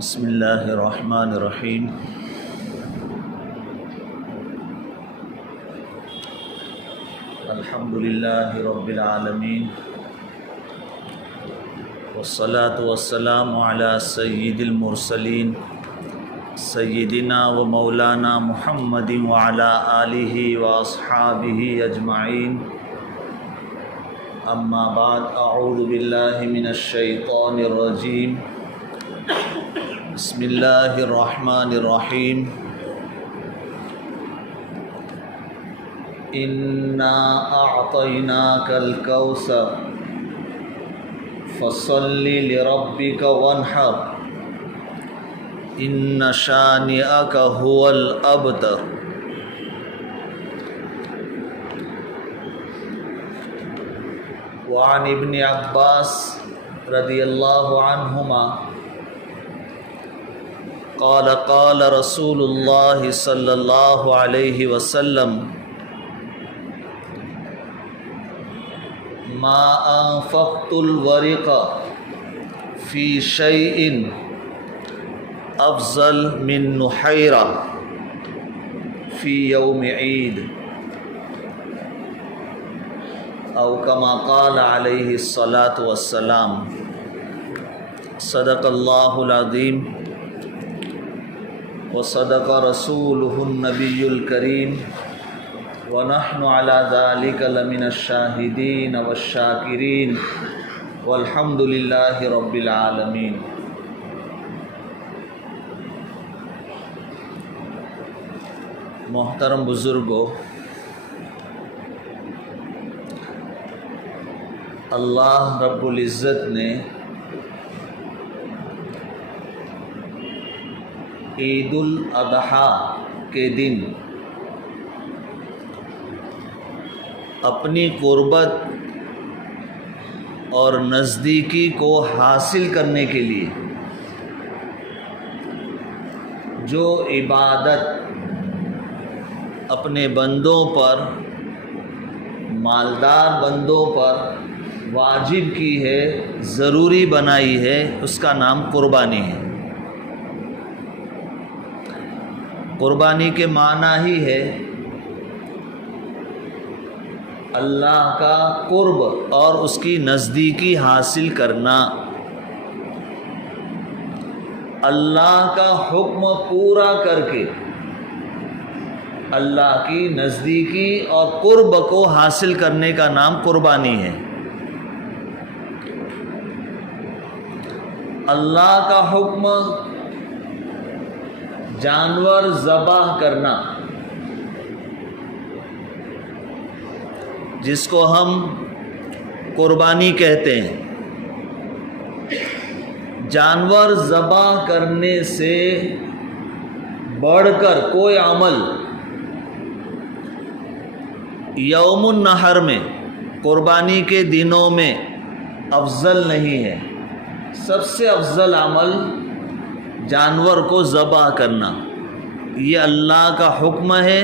بسم اللہ الرحمن الرحیم۔ الحمد للہ رب العالمین، والصلاة والسلام علی سید المرسلین سیدنا و مولانا محمد وعلی آلہ واصحابہ اجمعین۔ اما بعد، اعوذ باللہ من الشیطان الرجیم، بسم اللہ الرحمن الرحیم۔ انا اعطیناک الکوثر فصل لربک وانحر ان شانئک هو الابتر۔ وعن ابن عباس رضی اللہ عنہما قال قال رسول اللہ صلی اللہ علیہ وسلم ما انفقت الورق فی شیء افضل من نحیرہ فی یوم عید، او کما قال علیہ الصلاۃ والسلام۔ صدق اللہ العظیم وصدق رسولہ النبی الکریم، ونحن علی ذلک لمن الشاہدین والشاکرین، والحمد للہ رب العالمین۔ محترم بزرگوں، اللہ رب العزت نے عید الاضحیٰ کے دن اپنی قربت اور نزدیکی کو حاصل کرنے کے لیے جو عبادت اپنے بندوں پر، مالدار بندوں پر واجب کی ہے، ضروری بنائی ہے، اس کا نام قربانی ہے۔ قربانی کے معنی ہی ہے اللہ کا قرب اور اس کی نزدیکی حاصل کرنا، اللہ کا حکم پورا کر کے اللہ کی نزدیکی اور قرب کو حاصل کرنے کا نام قربانی ہے۔ اللہ کا حکم جانور ذبح کرنا، جس کو ہم قربانی کہتے ہیں، جانور ذبح کرنے سے بڑھ کر کوئی عمل یوم النحر میں، قربانی کے دنوں میں افضل نہیں ہے۔ سب سے افضل عمل جانور کو ذبح کرنا، یہ اللہ کا حکم ہے۔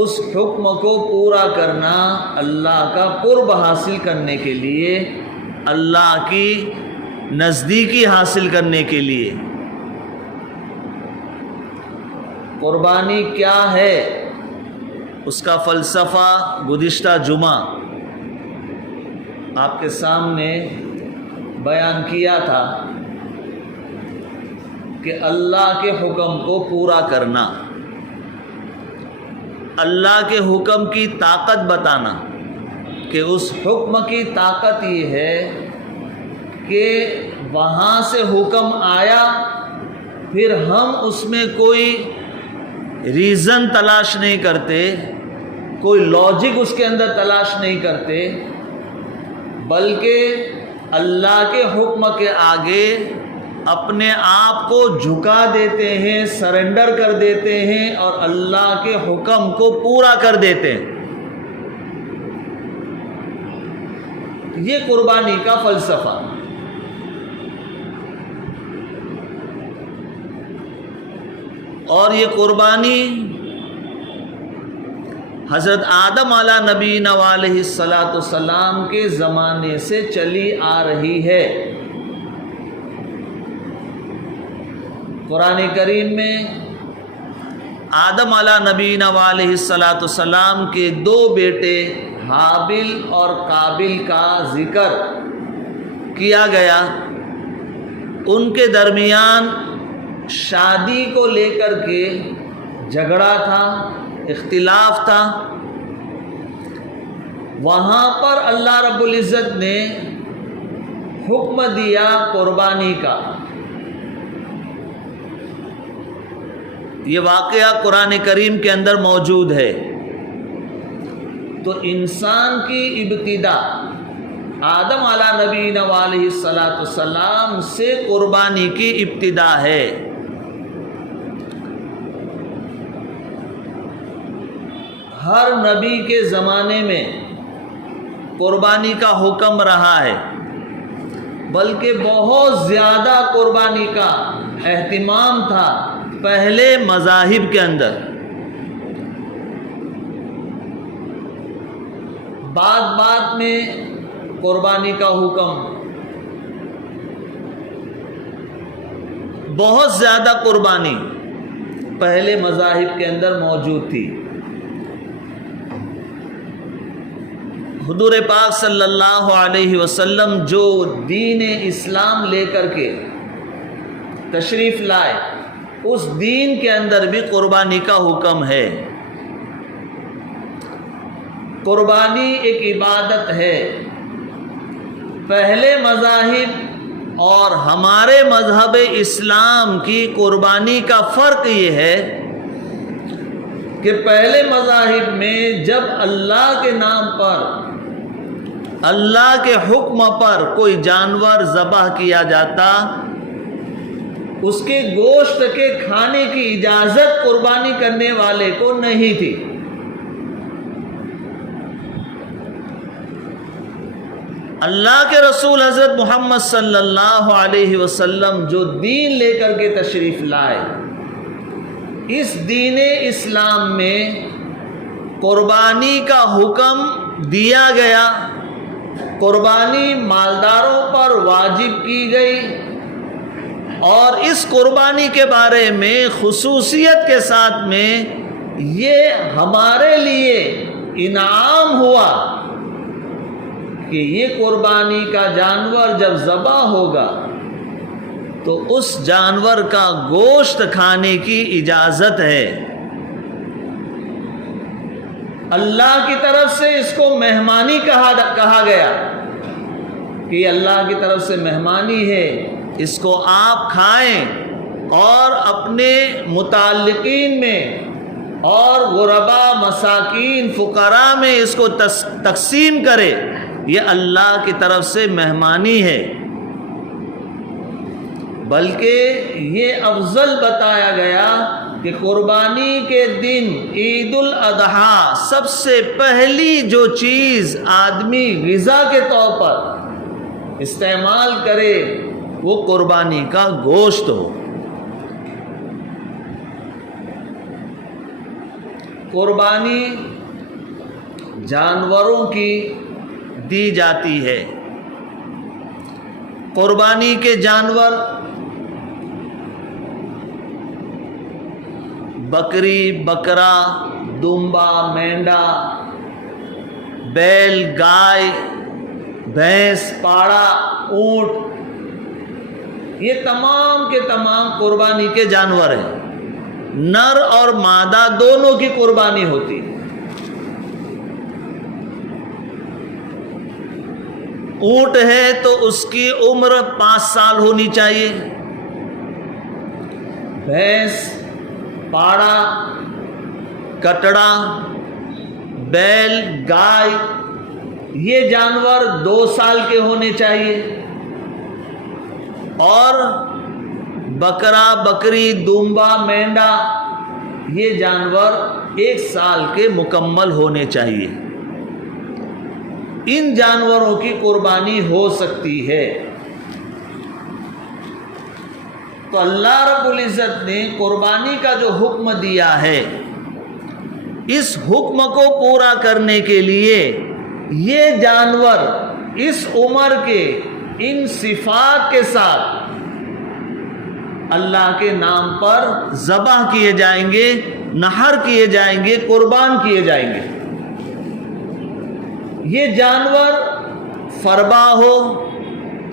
اس حکم کو پورا کرنا اللہ کا قرب حاصل کرنے کے لیے، اللہ کی نزدیکی حاصل کرنے کے لیے۔ قربانی کیا ہے، اس کا فلسفہ گزشتہ جمعہ آپ کے سامنے بیان کیا تھا کہ اللہ کے حکم کو پورا کرنا، اللہ کے حکم کی طاقت بتانا، کہ اس حکم کی طاقت یہ ہے کہ وہاں سے حکم آیا، پھر ہم اس میں کوئی ریزن تلاش نہیں کرتے، کوئی لاجک اس کے اندر تلاش نہیں کرتے، بلکہ اللہ کے حکم کے آگے اپنے آپ کو جھکا دیتے ہیں، سرنڈر کر دیتے ہیں اور اللہ کے حکم کو پورا کر دیتے ہیں۔ یہ قربانی کا فلسفہ۔ اور یہ قربانی حضرت آدم علیہ نبینا علیہ الصلاۃ والسلام کے زمانے سے چلی آ رہی ہے۔ قرآن کریم میں آدم علیہ نبینا علیہ الصلاۃ والسلام کے دو بیٹے حابل اور قابل کا ذکر کیا گیا. ان کے درمیان شادی کو لے کر کے جھگڑا تھا، اختلاف تھا. وہاں پر اللہ رب العزت نے حکم دیا قربانی کا. یہ واقعہ قرآن کریم کے اندر موجود ہے. تو انسان کی ابتدا آدم علیہ نبینا علیہ الصلاۃ والسلام سے قربانی کی ابتدا ہے. ہر نبی کے زمانے میں قربانی کا حکم رہا ہے، بلکہ بہت زیادہ قربانی کا اہتمام تھا پہلے مذاہب کے اندر. بات میں قربانی کا حکم، بہت زیادہ قربانی پہلے مذاہب کے اندر موجود تھی. حضور پاک صلی اللہ علیہ وسلم جو دین اسلام لے کر کے تشریف لائے، اس دین کے اندر بھی قربانی کا حکم ہے. قربانی ایک عبادت ہے. پہلے مذاہب اور ہمارے مذہب اسلام کی قربانی کا فرق یہ ہے کہ پہلے مذاہب میں جب اللہ کے نام پر، اللہ کے حکم پر کوئی جانور ذبح کیا جاتا، اس کے گوشت کے کھانے کی اجازت قربانی کرنے والے کو نہیں تھی. اللہ کے رسول حضرت محمد صلی اللہ علیہ وسلم جو دین لے کر کے تشریف لائے، اس دین اسلام میں قربانی کا حکم دیا گیا. قربانی مالداروں پر واجب کی گئی، اور اس قربانی کے بارے میں خصوصیت کے ساتھ میں یہ ہمارے لیے انعام ہوا کہ یہ قربانی کا جانور جب ذبح ہوگا تو اس جانور کا گوشت کھانے کی اجازت ہے. اللہ کی طرف سے اس کو مہمانی کہا گیا کہ یہ اللہ کی طرف سے مہمانی ہے، اس کو آپ کھائیں اور اپنے متعلقین میں اور غربا، مساکین، فقراء میں اس کو تقسیم کرے. یہ اللہ کی طرف سے مہمانی ہے. بلکہ یہ افضل بتایا گیا کہ قربانی کے دن عید الاضحیٰ سب سے پہلی جو چیز آدمی غذا کے طور پر استعمال کرے وہ قربانی کا گوشت ہو. قربانی جانوروں کی دی جاتی ہے. قربانی کے جانور بکری، بکرا، دمبا، مینڈا، بیل، گائے، بھینس، پاڑا، اونٹ، یہ تمام کے تمام قربانی کے جانور ہیں. نر اور مادہ دونوں کی قربانی ہوتی ہے. اونٹ ہے تو اس کی عمر 5 سال ہونی چاہیے. بھینس، پاڑا، کٹڑا، بیل، گائے، یہ جانور 2 سال کے ہونے چاہیے. اور بکرا، بکری، دمبا، مینڈا، یہ جانور 1 سال کے مکمل ہونے چاہیے. ان جانوروں کی قربانی ہو سکتی ہے. تو اللہ رب العزت نے قربانی کا جو حکم دیا ہے، اس حکم کو پورا کرنے کے لیے یہ جانور اس عمر کے ان صفات کے ساتھ اللہ کے نام پر ذبح کیے جائیں گے، نحر کیے جائیں گے، قربان کیے جائیں گے۔ یہ جانور فربا ہو،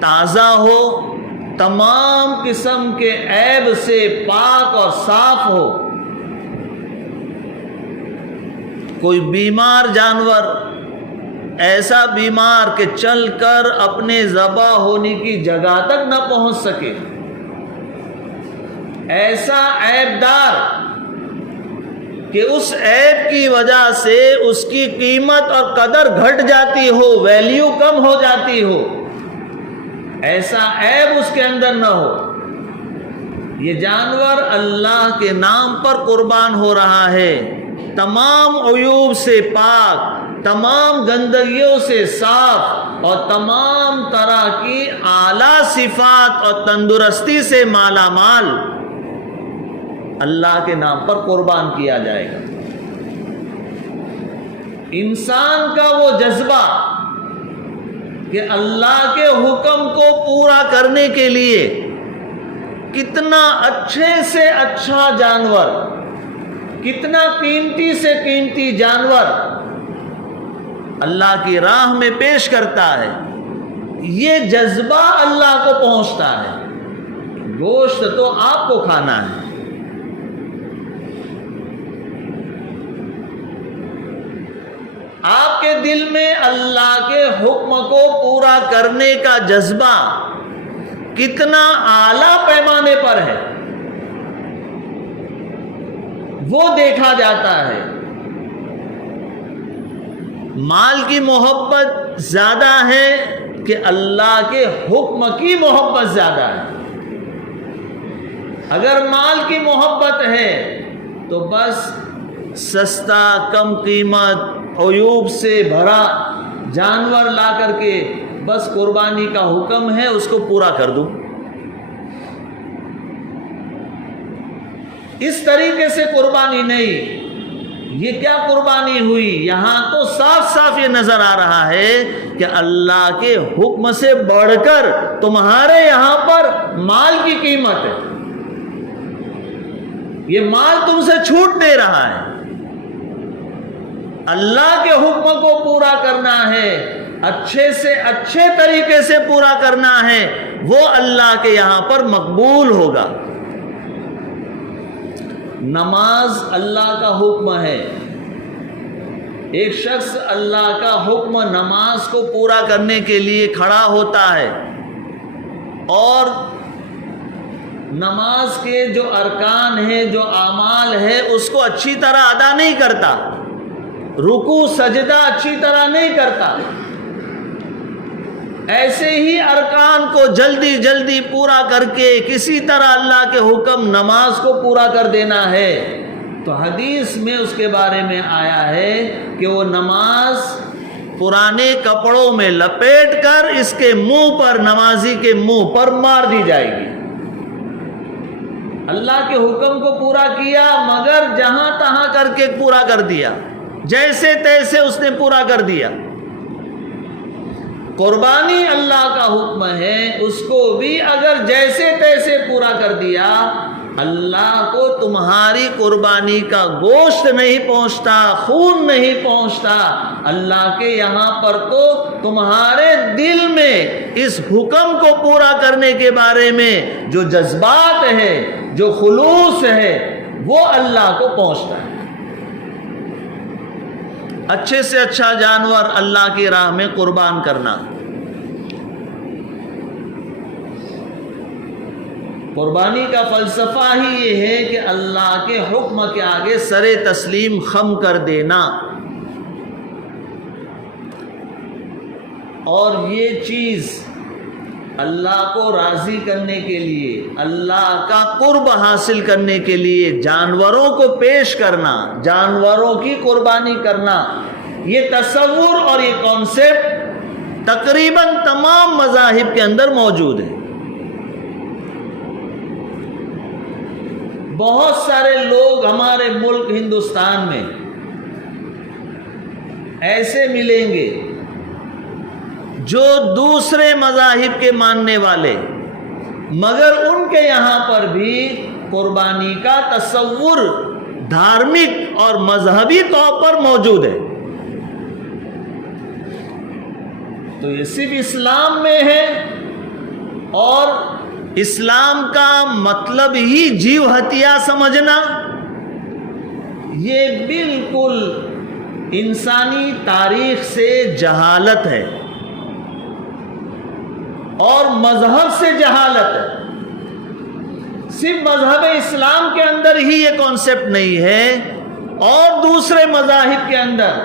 تازہ ہو، تمام قسم کے عیب سے پاک اور صاف ہو۔ کوئی بیمار جانور، ایسا بیمار کہ چل کر اپنے ذبح ہونے کی جگہ تک نہ پہنچ سکے، ایسا عیب دار کہ اس عیب کی وجہ سے اس کی قیمت اور قدر گھٹ جاتی ہو، ویلیو کم ہو جاتی ہو، ایسا عیب اس کے اندر نہ ہو، یہ جانور اللہ کے نام پر قربان ہو رہا ہے، تمام عیوب سے پاک، تمام گندگیوں سے صاف اور تمام طرح کی اعلیٰ صفات اور تندرستی سے مالا مال اللہ کے نام پر قربان کیا جائے گا۔ انسان کا وہ جذبہ کہ اللہ کے حکم کو پورا کرنے کے لیے کتنا اچھے سے اچھا جانور، کتنا قیمتی سے قیمتی جانور اللہ کی راہ میں پیش کرتا ہے، یہ جذبہ اللہ کو پہنچتا ہے۔ گوشت تو آپ کو کھانا ہے، آپ کے دل میں اللہ کے حکم کو پورا کرنے کا جذبہ کتنا اعلیٰ پیمانے پر ہے، وہ دیکھا جاتا ہے۔ مال کی محبت زیادہ ہے کہ اللہ کے حکم کی محبت زیادہ ہے؟ اگر مال کی محبت ہے تو بس سستا، کم قیمت، عیوب سے بھرا جانور لا کر کے بس قربانی کا حکم ہے اس کو پورا کر دوں۔ اس طریقے سے قربانی نہیں۔ یہ کیا قربانی ہوئی؟ یہاں تو صاف صاف یہ نظر آ رہا ہے کہ اللہ کے حکم سے بڑھ کر تمہارے یہاں پر مال کی قیمت ہے، یہ مال تم سے چھوٹ نہیں رہا ہے۔ اللہ کے حکم کو پورا کرنا ہے، اچھے سے اچھے طریقے سے پورا کرنا ہے، وہ اللہ کے یہاں پر مقبول ہوگا۔ نماز اللہ کا حکم ہے، ایک شخص اللہ کا حکم نماز کو پورا کرنے کے لیے کھڑا ہوتا ہے اور نماز کے جو ارکان ہیں، جو اعمال ہے، اس کو اچھی طرح ادا نہیں کرتا، رکوع سجدہ اچھی طرح نہیں کرتا، ایسے ہی ارکان کو جلدی جلدی پورا کر کے کسی طرح اللہ کے حکم نماز کو پورا کر دینا ہے، تو حدیث میں اس کے بارے میں آیا ہے کہ وہ نماز پرانے کپڑوں میں لپیٹ کر اس کے منہ پر، نمازی کے منہ پر مار دی جائے گی۔ اللہ کے حکم کو پورا کیا مگر جہاں تہاں کر کے پورا کر دیا، جیسے تیسے اس نے پورا کر دیا۔ قربانی اللہ کا حکم ہے، اس کو بھی اگر جیسے تیسے پورا کر دیا، اللہ کو تمہاری قربانی کا گوشت نہیں پہنچتا، خون نہیں پہنچتا، اللہ کے یہاں پر تو تمہارے دل میں اس حکم کو پورا کرنے کے بارے میں جو جذبات ہے، جو خلوص ہے، وہ اللہ کو پہنچتا ہے۔ اچھے سے اچھا جانور اللہ کی راہ میں قربان کرنا۔ قربانی کا فلسفہ ہی یہ ہے کہ اللہ کے حکم کے آگے سر تسلیم خم کر دینا، اور یہ چیز اللہ کو راضی کرنے کے لیے، اللہ کا قرب حاصل کرنے کے لیے جانوروں کو پیش کرنا، جانوروں کی قربانی کرنا، یہ تصور اور یہ کانسیپٹ تقریباً تمام مذاہب کے اندر موجود ہے۔ بہت سارے لوگ ہمارے ملک ہندوستان میں ایسے ملیں گے جو دوسرے مذاہب کے ماننے والے، مگر ان کے یہاں پر بھی قربانی کا تصور دھارمک اور مذہبی طور پر موجود ہے. تو یہ صرف اسلام میں ہے، اور اسلام کا مطلب ہی جیو ہتیا سمجھنا یہ بالکل انسانی تاریخ سے جہالت ہے اور مذہب سے جہالت ہے. صرف مذہب اسلام کے اندر ہی یہ کانسیپٹ نہیں ہے، اور دوسرے مذاہب کے اندر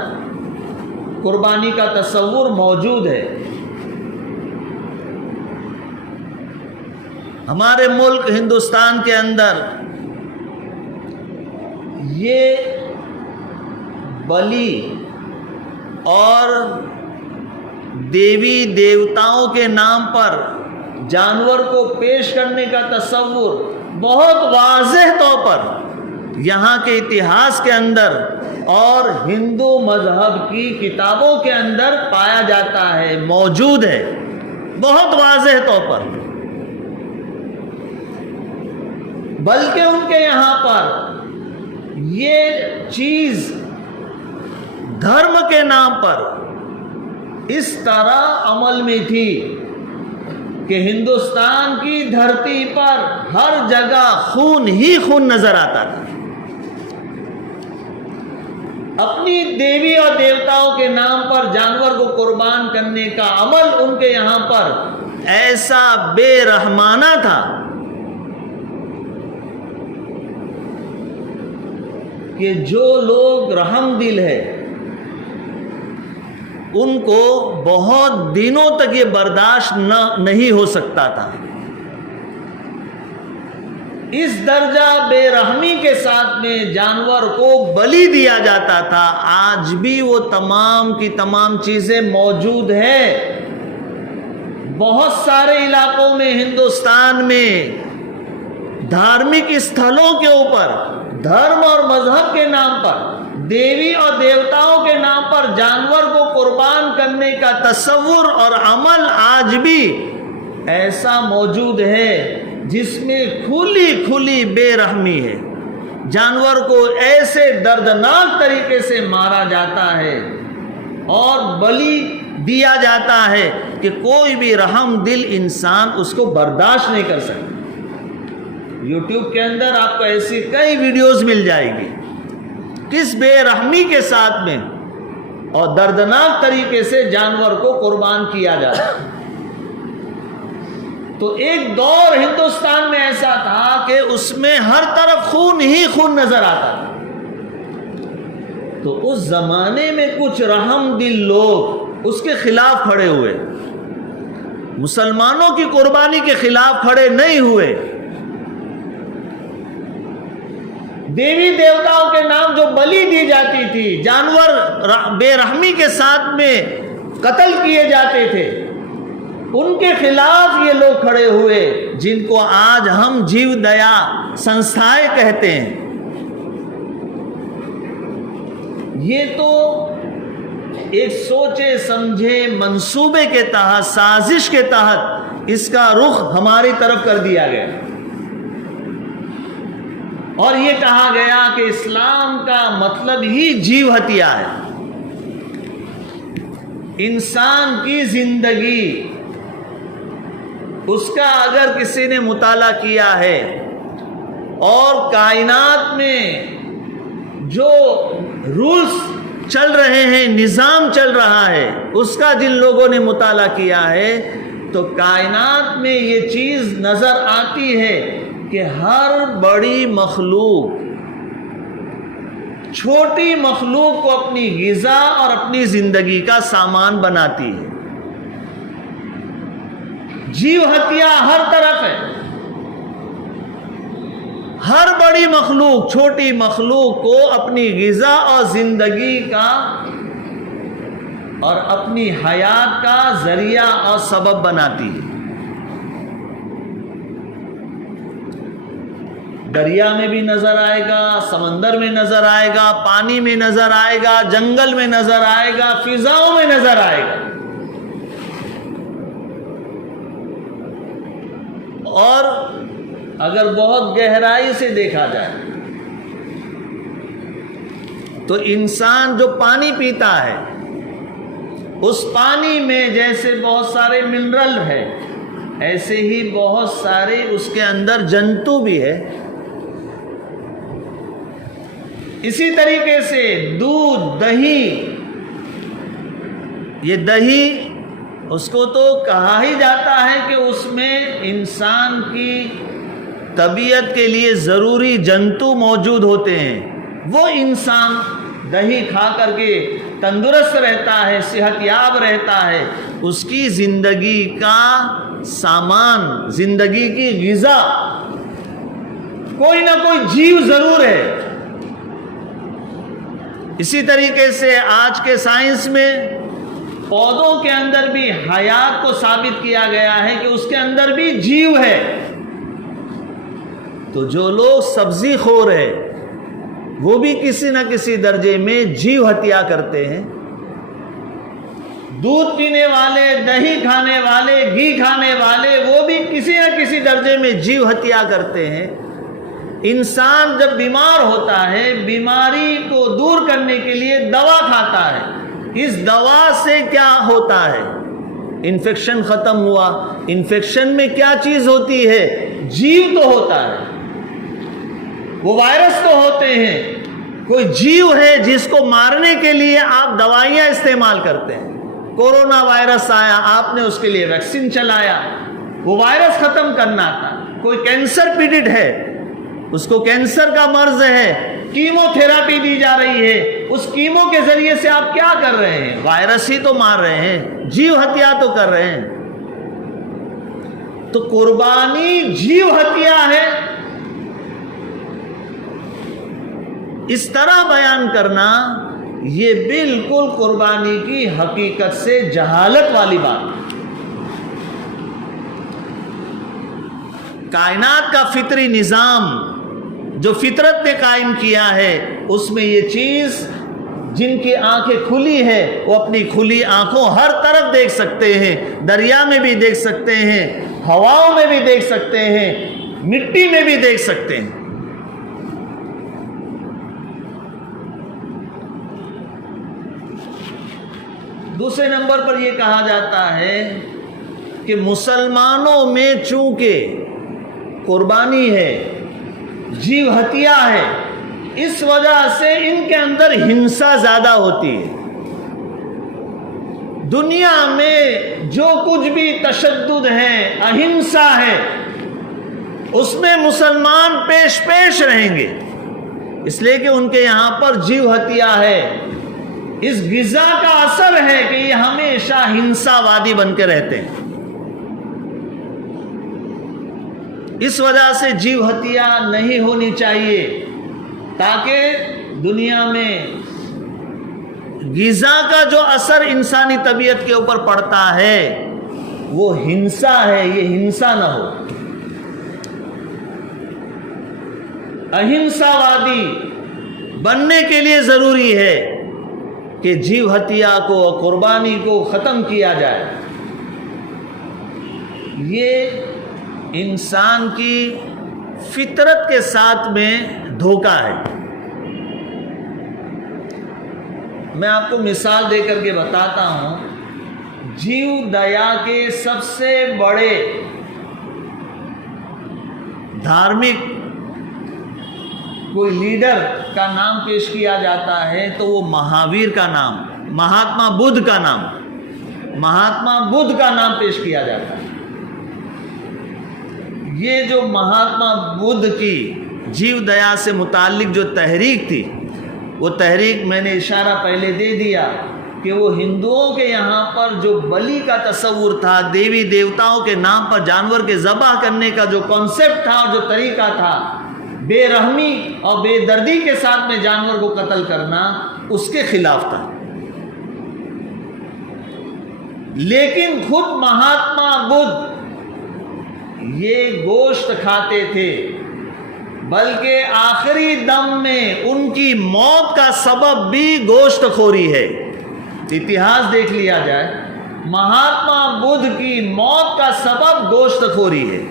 قربانی کا تصور موجود ہے. ہمارے ملک ہندوستان کے اندر یہ بلی اور دیوی دیوتاؤں کے نام پر جانور کو پیش کرنے کا تصور بہت واضح طور پر یہاں کے اتہاس کے اندر اور ہندو مذہب کی کتابوں کے اندر پایا جاتا ہے، موجود ہے بہت واضح طور پر. بلکہ ان کے یہاں پر یہ چیز دھرم کے نام پر اس طرح عمل میں تھی کہ ہندوستان کی دھرتی پر ہر جگہ خون ہی خون نظر آتا تھا. اپنی دیوی اور دیوتاؤں کے نام پر جانور کو قربان کرنے کا عمل ان کے یہاں پر ایسا بے رحمانہ تھا کہ جو لوگ رحم دل ہے ان کو بہت دنوں تک یہ برداشت نہیں ہو سکتا تھا. اس درجہ بے رحمی کے ساتھ میں جانور کو بلی دیا جاتا تھا. آج بھی وہ تمام کی تمام چیزیں موجود ہیں. بہت سارے علاقوں میں ہندوستان میں دھارمک استھلوں کے اوپر دھرم اور مذہب کے نام پر دیوی اور دیوتاؤں کے نام پر جانور کو قربان کرنے کا تصور اور عمل آج بھی ایسا موجود ہے جس میں کھلی کھلی بے رحمی ہے. جانور کو ایسے دردناک طریقے سے مارا جاتا ہے اور بلی دیا جاتا ہے کہ کوئی بھی رحم دل انسان اس کو برداشت نہیں کر سکتا. یوٹیوب کے اندر آپ کو ایسی کئی ویڈیوز مل جائے گی کس بے رحمی کے ساتھ میں اور دردناک طریقے سے جانور کو قربان کیا جاتا ہے. تو ایک دور ہندوستان میں ایسا تھا کہ اس میں ہر طرف خون ہی خون نظر آتا تھا. تو اس زمانے میں کچھ رحم دل لوگ اس کے خلاف کھڑے ہوئے، مسلمانوں کی قربانی کے خلاف کھڑے نہیں ہوئے. دیوی دیوتاؤں کے نام جو بلی دی جاتی تھی، جانور بے رحمی کے ساتھ میں قتل کیے جاتے تھے، ان کے خلاف یہ لوگ کھڑے ہوئے جن کو آج ہم جیو دیا سنستھائیں کہتے ہیں. یہ تو ایک سوچے سمجھے منصوبے کے تحت، سازش کے تحت اس کا رخ ہماری طرف کر دیا گیا اور یہ کہا گیا کہ اسلام کا مطلب ہی جیو ہتیا ہے. انسان کی زندگی، اس کا اگر کسی نے مطالعہ کیا ہے اور کائنات میں جو رولز چل رہے ہیں، نظام چل رہا ہے، اس کا جن لوگوں نے مطالعہ کیا ہے تو کائنات میں یہ چیز نظر آتی ہے کہ ہر بڑی مخلوق چھوٹی مخلوق کو اپنی غذا اور اپنی زندگی کا سامان بناتی ہے. جیو ہتیا ہر طرف ہے. ہر بڑی مخلوق چھوٹی مخلوق کو اپنی غذا اور زندگی کا اور اپنی حیات کا ذریعہ اور سبب بناتی ہے. دریا میں بھی نظر آئے گا، سمندر میں نظر آئے گا، پانی میں نظر آئے گا، جنگل میں نظر آئے گا، فضاؤں میں نظر آئے گا. اور اگر بہت گہرائی سے دیکھا جائے تو انسان جو پانی پیتا ہے اس پانی میں جیسے بہت سارے منرل ہے، ایسے ہی بہت سارے اس کے اندر جنتو بھی ہے۔ اسی طریقے سے دودھ، دہی، یہ دہی اس کو تو کہا ہی جاتا ہے کہ اس میں انسان کی طبیعت کے لیے ضروری جنتو موجود ہوتے ہیں۔ وہ انسان دہی کھا کر کے تندرست رہتا ہے، صحت یاب رہتا ہے، اس کی زندگی کا سامان، زندگی کی غذا کوئی نہ کوئی جیو ضرور ہے۔ اسی طریقے سے آج کے سائنس میں پودوں کے اندر بھی حیات کو ثابت کیا گیا ہے کہ اس کے اندر بھی جیو ہے۔ تو جو لوگ سبزی خور ہے وہ بھی کسی نہ کسی درجے میں جیو ہتیا کرتے ہیں۔ دودھ پینے والے، دہی کھانے والے، گھی کھانے والے، وہ بھی کسی نہ کسی درجے میں جیو ہتیا کرتے ہیں۔ انسان جب بیمار ہوتا ہے، بیماری کو دور کرنے کے لیے دوا کھاتا ہے۔ اس دوا سے کیا ہوتا ہے؟ انفیکشن ختم ہوا۔ انفیکشن میں کیا چیز ہوتی ہے؟ جیو تو ہوتا ہے، وہ وائرس تو ہوتے ہیں، کوئی جیو ہے جس کو مارنے کے لیے آپ دوائیاں استعمال کرتے ہیں۔ کورونا وائرس آیا، آپ نے اس کے لیے ویکسین چلایا، وہ وائرس ختم کرنا تھا۔ کوئی کینسر پیڑت ہے، اس کو کینسر کا مرض ہے، کیمو تھراپی دی جا رہی ہے، اس کیمو کے ذریعے سے آپ کیا کر رہے ہیں؟ وائرس ہی تو مار رہے ہیں، جیو ہتیا تو کر رہے ہیں۔ تو قربانی جیو ہتیا ہے۔ اس طرح بیان کرنا یہ بالکل قربانی کی حقیقت سے جہالت والی بات ہے۔ کائنات کا فطری نظام جو فطرت نے قائم کیا ہے، اس میں یہ چیز، جن کی آنکھیں کھلی ہے وہ اپنی کھلی آنکھوں ہر طرف دیکھ سکتے ہیں، دریا میں بھی دیکھ سکتے ہیں، ہواؤں میں بھی دیکھ سکتے ہیں، مٹی میں بھی دیکھ سکتے ہیں۔ دوسرے نمبر پر یہ کہا جاتا ہے کہ مسلمانوں میں چونکہ قربانی ہے، جیو ہتیا ہے، اس وجہ سے ان کے اندر ہنسا زیادہ ہوتی ہے۔ دنیا میں جو کچھ بھی تشدد ہے، اہنسا ہے، اس میں مسلمان پیش پیش رہیں گے، اس لیے کہ ان کے یہاں پر جیو ہتیا ہے۔ اس غذا کا اثر ہے کہ یہ ہمیشہ ہنسا وادی بن کے رہتے ہیں۔ اس وجہ سے جیو ہتیا نہیں ہونی چاہیے، تاکہ دنیا میں غذا کا جو اثر انسانی طبیعت کے اوپر پڑتا ہے وہ ہنسا ہے، یہ ہنسا نہ ہو۔ اہنسا وادی بننے کے لیے ضروری ہے کہ جیو ہتیا کو، قربانی کو ختم کیا جائے۔ یہ انسان کی فطرت کے ساتھ میں دھوکہ ہے۔ میں آپ کو مثال دے کر کے بتاتا ہوں۔ جیو دیا کے سب سے بڑے دھارمک کوئی لیڈر کا نام پیش کیا جاتا ہے تو وہ مہاویر کا نام، مہاتما بدھ کا نام، مہاتما بدھ کا نام پیش کیا جاتا ہے۔ یہ جو مہاتما بدھ کی جیو دیا سے متعلق جو تحریک تھی، وہ تحریک میں نے اشارہ پہلے دے دیا کہ وہ ہندوؤں کے یہاں پر جو بلی کا تصور تھا، دیوی دیوتاؤں کے نام پر جانور کے ذبح کرنے کا جو کانسیپٹ تھا اور جو طریقہ تھا، بے رحمی اور بے دردی کے ساتھ میں جانور کو قتل کرنا، اس کے خلاف تھا۔ لیکن خود مہاتما بدھ یہ گوشت کھاتے تھے، بلکہ آخری دم میں ان کی موت کا سبب بھی گوشت خوری ہے۔ اتہاس دیکھ لیا جائے، مہاتما بدھ کی موت کا سبب گوشت خوری ہے۔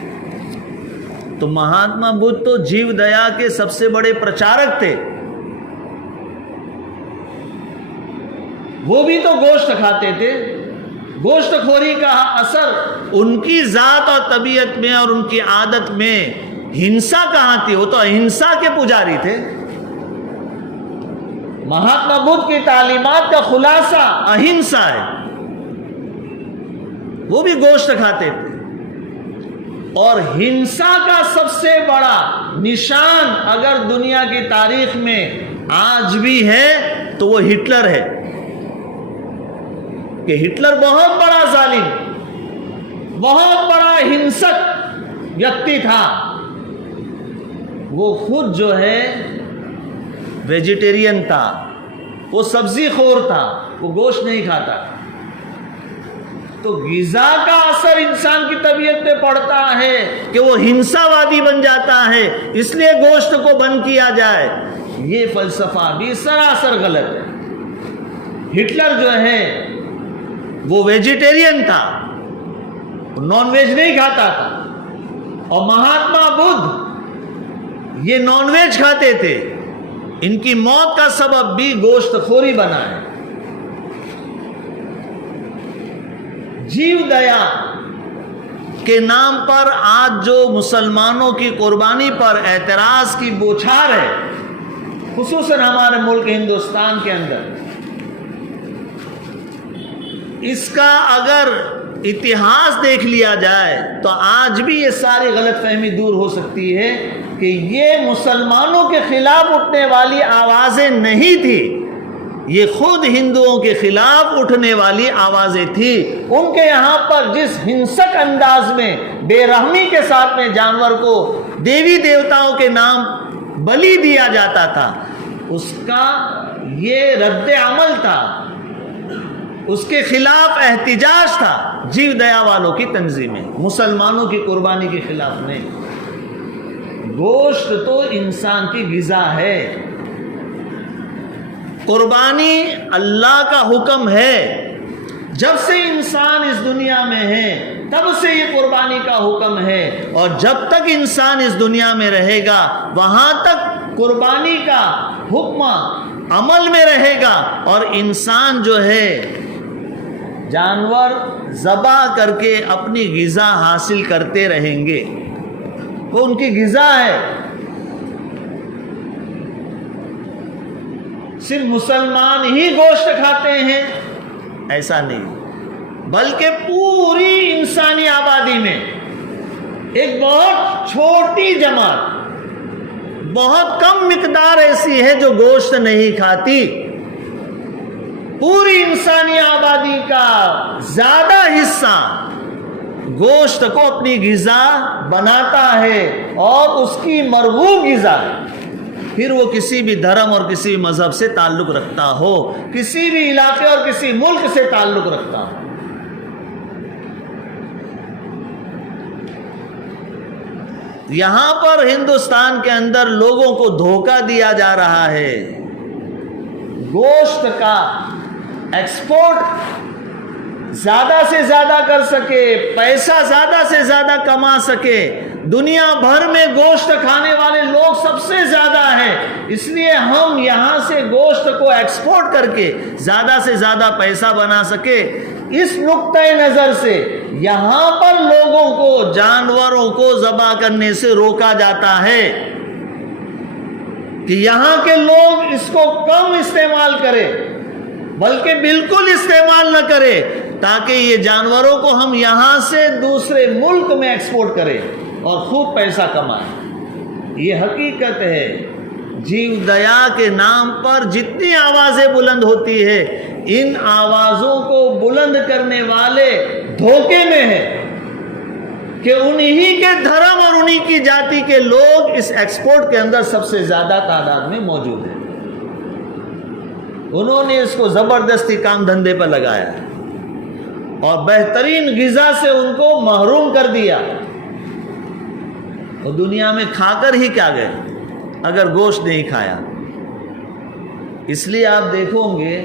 تو مہاتما بدھ تو جیو دیا کے سب سے بڑے پرچارک تھے. وہ بھی تو گوشت کھاتے تھے. گوشت خوری کا اثر ان کی ذات اور طبیعت میں اور ان کی عادت میں ہنسا کہاں تھی؟ وہ تو اہنسا کے پجاری تھے. مہاتما بدھ کی تعلیمات کا خلاصہ اہنسا ہے. وہ بھی گوشت کھاتے تھے. اور ہنسا کا سب سے بڑا نشان اگر دنیا کی تاریخ میں آج بھی ہے تو وہ ہٹلر ہے. کہ ہٹلر بہت بڑا ظالم، بہت بڑا ہنسک ویکتی تھا. وہ خود جو ہے ویجیٹیرین تھا، وہ سبزی خور تھا، وہ گوشت نہیں کھاتا. تو غذا کا اثر انسان کی طبیعت پہ پڑتا ہے کہ وہ ہنسا وادی بن جاتا ہے، اس لیے گوشت کو بند کیا جائے. یہ فلسفہ بھی سراسر غلط ہے. ہٹلر جو ہے وہ ویجیٹیرین تھا، نان ویج نہیں کھاتا تھا. اور مہاتما بدھ یہ نان ویج کھاتے تھے. ان کی موت کا سبب بھی گوشت خوری بنا ہے. جیو دیا کے نام پر آج جو مسلمانوں کی قربانی پر اعتراض کی بوچھار ہے، خصوصاً ہمارے ملک ہندوستان کے اندر، اس کا اگر اتہاس دیکھ لیا جائے تو آج بھی یہ ساری غلط فہمی دور ہو سکتی ہے کہ یہ مسلمانوں کے خلاف اٹھنے والی آوازیں نہیں تھی، یہ خود ہندوؤں کے خلاف اٹھنے والی آوازیں تھی. ان کے یہاں پر جس ہنسک انداز میں بے رحمی کے ساتھ میں جانور کو دیوی دیوتاؤں کے نام بلی دیا جاتا تھا، اس کا یہ رد عمل تھا، اس کے خلاف احتجاج تھا جیو دیا والوں کی تنظیمیں، مسلمانوں کی قربانی کے خلاف نہیں. گوشت تو انسان کی غذا ہے. قربانی اللہ کا حکم ہے. جب سے انسان اس دنیا میں ہے تب سے یہ قربانی کا حکم ہے، اور جب تک انسان اس دنیا میں رہے گا وہاں تک قربانی کا حکم عمل میں رہے گا. اور انسان جو ہے جانور ذبح کر کے اپنی غذا حاصل کرتے رہیں گے، وہ ان کی غذا ہے. صرف مسلمان ہی گوشت کھاتے ہیں ایسا نہیں، بلکہ پوری انسانی آبادی میں ایک بہت چھوٹی جماعت، بہت کم مقدار ایسی ہے جو گوشت نہیں کھاتی. پوری انسانی آبادی کا زیادہ حصہ گوشت کو اپنی غذا بناتا ہے اور اس کی مرغوب غذا ہے. پھر وہ کسی بھی دھرم اور کسی بھی مذہب سے تعلق رکھتا ہو، کسی بھی علاقے اور کسی ملک سے تعلق رکھتا ہو. یہاں پر ہندوستان کے اندر لوگوں کو دھوکہ دیا جا رہا ہے. گوشت کا ایکسپورٹ زیادہ سے زیادہ کر سکے، پیسہ زیادہ سے زیادہ کما سکے. دنیا بھر میں گوشت کھانے والے لوگ سب سے زیادہ ہیں، اس لیے ہم یہاں سے گوشت کو ایکسپورٹ کر کے زیادہ سے زیادہ پیسہ بنا سکے. اس نقطۂ نظر سے یہاں پر لوگوں کو جانوروں کو ذبح کرنے سے روکا جاتا ہے کہ یہاں کے لوگ اس کو کم استعمال کریں، بلکہ بالکل استعمال نہ کرے، تاکہ یہ جانوروں کو ہم یہاں سے دوسرے ملک میں ایکسپورٹ کریں اور خوب پیسہ کمائیں. یہ حقیقت ہے. جیو دیا کے نام پر جتنی آوازیں بلند ہوتی ہے، ان آوازوں کو بلند کرنے والے دھوکے میں ہیں کہ انہی کے دھرم اور انہی کی جاتی کے لوگ اس ایکسپورٹ کے اندر سب سے زیادہ تعداد میں موجود ہیں. انہوں نے اس کو زبردستی کام دھندے پر لگایا اور بہترین غذا سے ان کو محروم کر دیا. اور دنیا میں کھا کر ہی کیا گئے اگر گوشت نہیں کھایا. اس لیے آپ دیکھو گے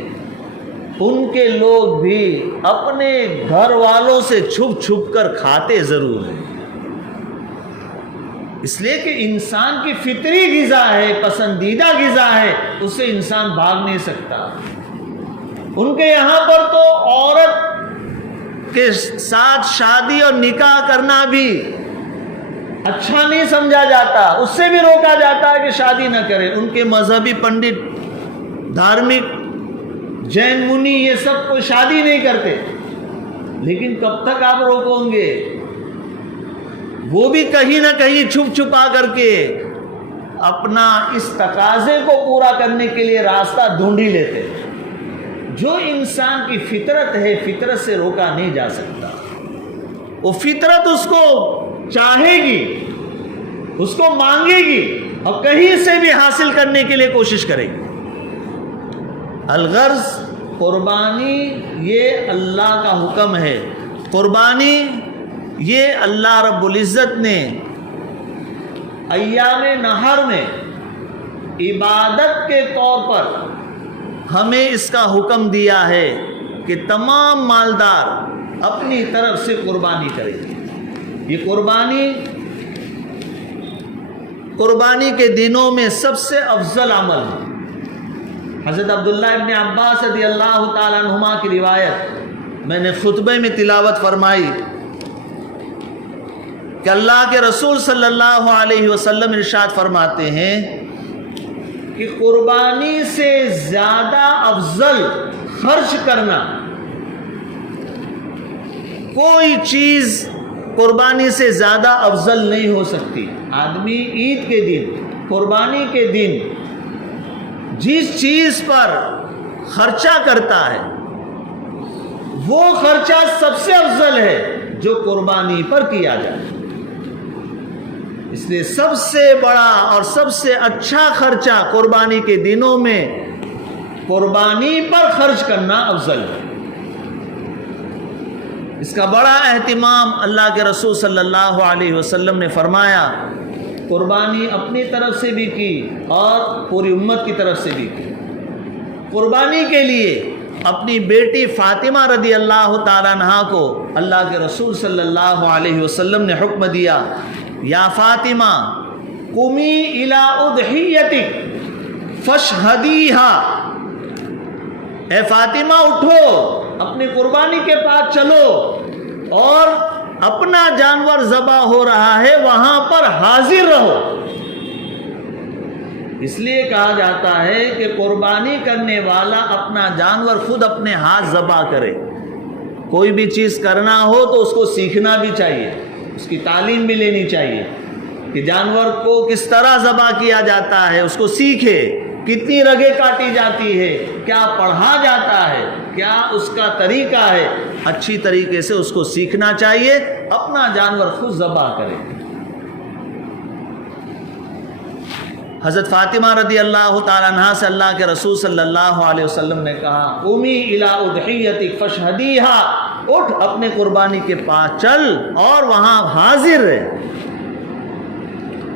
ان کے لوگ بھی اپنے گھر والوں سے چھپ چھپ کر کھاتے ضرور ہیں. اس لیے کہ انسان کی فطری غذا ہے، پسندیدہ غذا ہے، اس سے انسان بھاگ نہیں سکتا۔ ان کے یہاں پر تو عورت کے ساتھ شادی اور نکاح کرنا بھی اچھا نہیں سمجھا جاتا، اس سے بھی روکا جاتا ہے کہ شادی نہ کرے۔ ان کے مذہبی پنڈت، دھارمک، جین منی، یہ سب کوئی شادی نہیں کرتے، لیکن کب تک آپ روکیں گے؟ وہ بھی کہیں نہ کہیں چھپ چھپا کر کے اپنا اس تقاضے کو پورا کرنے کے لیے راستہ ڈھونڈ ہی لیتے۔ جو انسان کی فطرت ہے، فطرت سے روکا نہیں جا سکتا۔ وہ فطرت اس کو چاہے گی، اس کو مانگے گی اور کہیں سے بھی حاصل کرنے کے لیے کوشش کرے گی۔ الغرض قربانی یہ اللہ کا حکم ہے۔ قربانی یہ اللہ رب العزت نے ایام نہر میں عبادت کے طور پر ہمیں اس کا حکم دیا ہے کہ تمام مالدار اپنی طرف سے قربانی کریں۔ یہ قربانی کے دنوں میں سب سے افضل عمل ہے۔ حضرت عبداللہ ابن عباس رضی اللہ تعالیٰ عنہما کی روایت میں نے خطبے میں تلاوت فرمائی کہ اللہ کے رسول صلی اللہ علیہ وسلم ارشاد فرماتے ہیں کہ قربانی سے زیادہ افضل خرچ کرنا کوئی چیز قربانی سے زیادہ افضل نہیں ہو سکتی۔ آدمی عید کے دن، قربانی کے دن جس چیز پر خرچہ کرتا ہے وہ خرچہ سب سے افضل ہے جو قربانی پر کیا جائے۔ اس لیے سب سے بڑا اور سب سے اچھا خرچہ قربانی کے دنوں میں قربانی پر خرچ کرنا افضل ہے۔ اس کا بڑا اہتمام اللہ کے رسول صلی اللہ علیہ وسلم نے فرمایا۔ قربانی اپنی طرف سے بھی کی اور پوری امت کی طرف سے بھی کی۔ قربانی کے لیے اپنی بیٹی فاطمہ رضی اللہ تعالیٰ عنہا کو اللہ کے رسول صلی اللہ علیہ وسلم نے حکم دیا، یا فاطمہ قومی الی اضحیتک فاشہدیہا، اے فاطمہ اٹھو، اپنی قربانی کے پاس چلو اور اپنا جانور ذبح ہو رہا ہے وہاں پر حاضر رہو۔ اس لیے کہا جاتا ہے کہ قربانی کرنے والا اپنا جانور خود اپنے ہاتھ ذبح کرے۔ کوئی بھی چیز کرنا ہو تو اس کو سیکھنا بھی چاہیے، اس کی تعلیم بھی لینی چاہیے کہ جانور کو کس طرح ذبح کیا جاتا ہے، اس کو سیکھے، کتنی رگیں کاٹی جاتی ہے، کیا پڑھا جاتا ہے، کیا اس کا طریقہ ہے، اچھی طریقے سے اس کو سیکھنا چاہیے، اپنا جانور خود ذبح کرے۔ حضرت فاطمہ رضی اللہ تعالیٰ عنہا سے اللہ کے رسول صلی اللہ علیہ وسلم نے کہا، قومی الی اضحیتک فاشہدیہا، اٹھ اپنے قربانی کے پاس چل اور وہاں حاضر رہ۔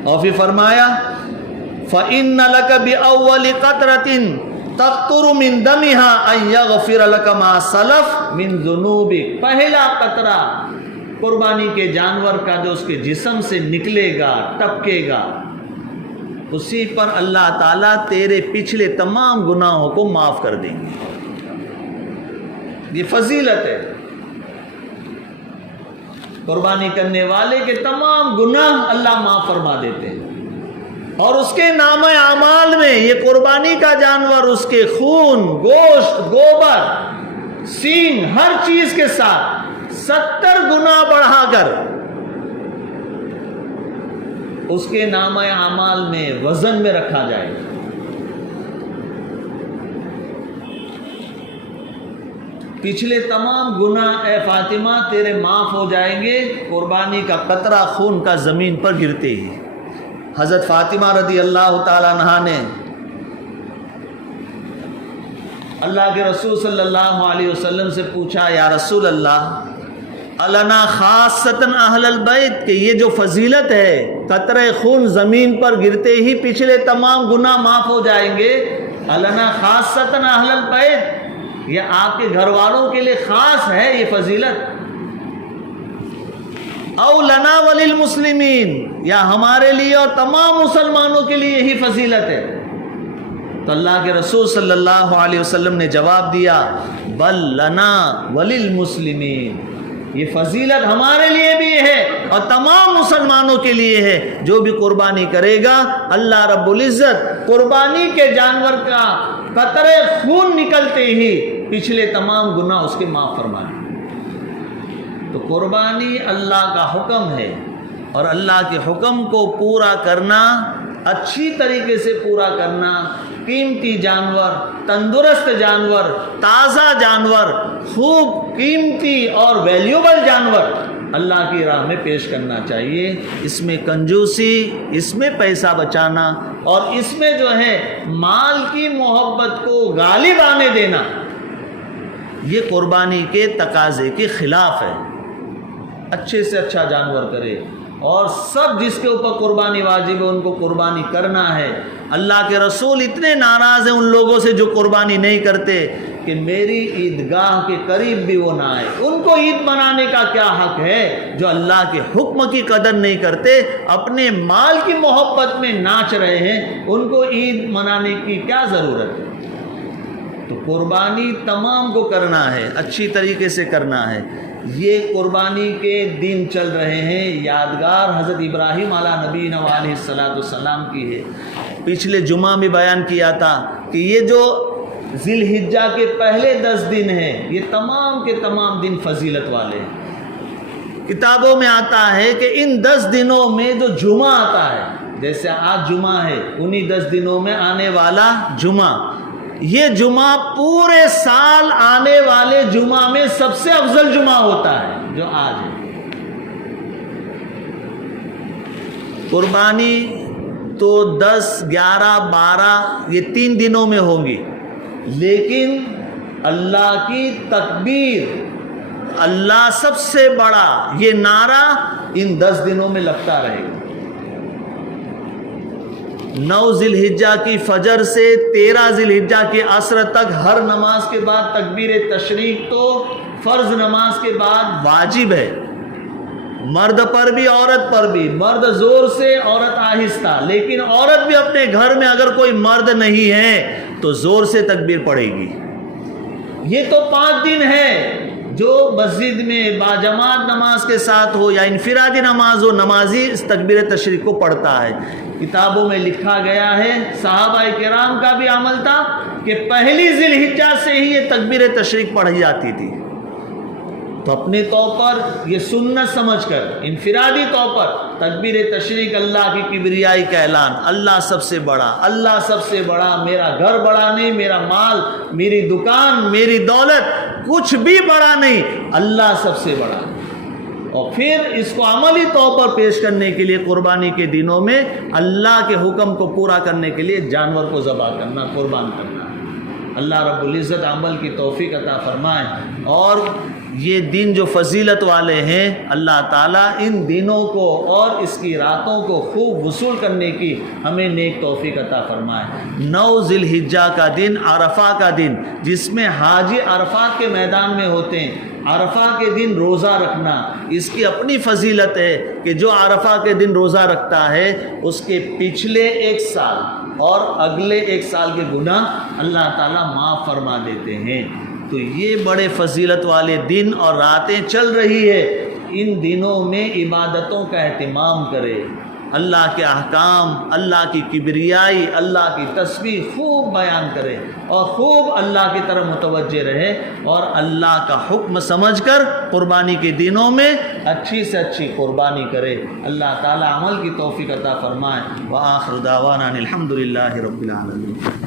اور پھر فرمایا، فَإِنَّ لَكَ بِأَوَّلِ قَطْرَةٍ تَقْطُرُ مِن دَمِهَا أَن يَغْفِرَ لَكَ مَا سَلَفَ مِن ذُنُوبِكَ، پہلا قطرہ قربانی کے جانور کا جو اس کے جسم سے نکلے گا، ٹپکے گا، اسی پر اللہ تعالیٰ تیرے پچھلے تمام گناہوں کو معاف کر دیں گے۔ یہ فضیلت ہے، قربانی کرنے والے کے تمام گناہ اللہ معاف فرما دیتے ہیں، اور اس کے نامہ اعمال میں یہ قربانی کا جانور اس کے خون، گوشت، گوبر، سینگ، ہر چیز کے ساتھ 70 گنا بڑھا کر اس کے نامہ اعمال میں وزن میں رکھا جائے گا۔ پچھلے تمام گناہ اے فاطمہ تیرے معاف ہو جائیں گے، قربانی کا قطرہ خون کا زمین پر گرتے ہی۔ حضرت فاطمہ رضی اللہ تعالیٰ عنہا نے اللہ کے رسول صلی اللہ علیہ وسلم سے پوچھا، یا رسول اللہ، النا خاصتاً اہل البیت، کہ یہ جو فضیلت ہے قطرہ خون زمین پر گرتے ہی پچھلے تمام گناہ معاف ہو جائیں گے، النا خاصتاً اہل البیت، یہ آپ کے گھر والوں کے لیے خاص ہے یہ فضیلت؟ او لنا وللمسلمین، یا ہمارے لیے اور تمام مسلمانوں کے لیے یہی فضیلت ہے؟ تو اللہ کے رسول صلی اللہ علیہ وسلم نے جواب دیا بل لنا وللمسلمین، یہ فضیلت ہمارے لیے بھی ہے اور تمام مسلمانوں کے لیے ہے۔ جو بھی قربانی کرے گا اللہ رب العزت قربانی کے جانور کا قطرے خون نکلتے ہی پچھلے تمام گناہ اس کے معاف فرما دیں۔ تو قربانی اللہ کا حکم ہے، اور اللہ کے حکم کو پورا کرنا، اچھی طریقے سے پورا کرنا، قیمتی جانور، تندرست جانور، تازہ جانور، خوب قیمتی اور ویلیوبل جانور اللہ کی راہ میں پیش کرنا چاہیے۔ اس میں کنجوسی، اس میں پیسہ بچانا، اور اس میں جو ہے مال کی محبت کو غالب آنے دینا، یہ قربانی کے تقاضے کے خلاف ہے۔ اچھے سے اچھا جانور کرے، اور سب جس کے اوپر قربانی واجب ہے ان کو قربانی کرنا ہے۔ اللہ کے رسول اتنے ناراض ہیں ان لوگوں سے جو قربانی نہیں کرتے کہ میری عیدگاہ کے قریب بھی وہ نہ آئے۔ ان کو عید منانے کا کیا حق ہے جو اللہ کے حکم کی قدر نہیں کرتے، اپنے مال کی محبت میں ناچ رہے ہیں، ان کو عید منانے کی کیا ضرورت ہے؟ تو قربانی تمام کو کرنا ہے، اچھی طریقے سے کرنا ہے۔ یہ قربانی کے دن چل رہے ہیں، یادگار حضرت ابراہیم علیہ نبینا علیہ السلام کی ہے۔ پچھلے جمعہ میں بیان کیا تھا کہ یہ جو ذی الحجہ کے پہلے 10 دن ہیں، یہ تمام کے تمام دن فضیلت والے ہیں۔ کتابوں میں آتا ہے کہ ان 10 دنوں میں جو جمعہ آتا ہے، جیسے آج جمعہ ہے، انہی 10 دنوں میں آنے والا جمعہ، یہ جمعہ پورے سال آنے والے جمعہ میں سب سے افضل جمعہ ہوتا ہے جو آج ہے۔ قربانی تو 10، 11، 12 یہ 3 دنوں میں ہوگی، لیکن اللہ کی تکبیر، اللہ سب سے بڑا، یہ نعرہ ان 10 دنوں میں لگتا رہے گا۔ 9 ذی الحجہ کی فجر سے 13 ذی الحجہ کے عصر تک ہر نماز کے بعد تکبیر تشریق تو فرض نماز کے بعد واجب ہے، مرد پر بھی عورت پر بھی، مرد زور سے، عورت آہستہ، لیکن عورت بھی اپنے گھر میں اگر کوئی مرد نہیں ہے تو زور سے تکبیر پڑے گی۔ یہ تو 5 دن ہے جو مسجد میں باجماعت نماز کے ساتھ ہو یا انفرادی نماز ہو، نمازی اس تکبیر تشریق کو پڑھتا ہے۔ کتابوں میں لکھا گیا ہے، صحابہ کرام کا بھی عمل تھا کہ پہلی ذی الحجہ سے ہی یہ تکبیر تشریق پڑھی جاتی تھی۔ تو اپنے طور پر یہ سنت سمجھ کر انفرادی طور پر تکبیر تشریق، اللہ کی کبریائی کا اعلان، اللہ سب سے بڑا، اللہ سب سے بڑا، میرا گھر بڑا نہیں، میرا مال، میری دکان، میری دولت کچھ بھی بڑا نہیں، اللہ سب سے بڑا۔ اور پھر اس کو عملی طور پر پیش کرنے کے لیے قربانی کے دنوں میں اللہ کے حکم کو پورا کرنے کے لیے جانور کو ذبح کرنا، قربان کرنا۔ اللہ رب العزت عمل کی توفیق عطا فرمائے، اور یہ دن جو فضیلت والے ہیں اللہ تعالیٰ ان دنوں کو اور اس کی راتوں کو خوب وصول کرنے کی ہمیں نیک توفیق عطا فرمائے۔ 9 ذی الحجہ کا دن عرفہ کا دن، جس میں حاجی عرفات کے میدان میں ہوتے ہیں، عرفہ کے دن روزہ رکھنا، اس کی اپنی فضیلت ہے کہ جو عرفہ کے دن روزہ رکھتا ہے اس کے پچھلے 1 سال اور اگلے 1 سال کے گناہ اللہ تعالیٰ معاف فرما دیتے ہیں۔ تو یہ بڑے فضیلت والے دن اور راتیں چل رہی ہے، ان دنوں میں عبادتوں کا اہتمام کرے، اللہ کے احکام، اللہ کی کبریائی، اللہ کی تسبیح خوب بیان کرے اور خوب اللہ کی طرف متوجہ رہے، اور اللہ کا حکم سمجھ کر قربانی کے دنوں میں اچھی سے اچھی قربانی کرے۔ اللہ تعالی عمل کی توفیق عطا فرمائے۔ وآخر دعوانا الحمدللہ رب العالمین۔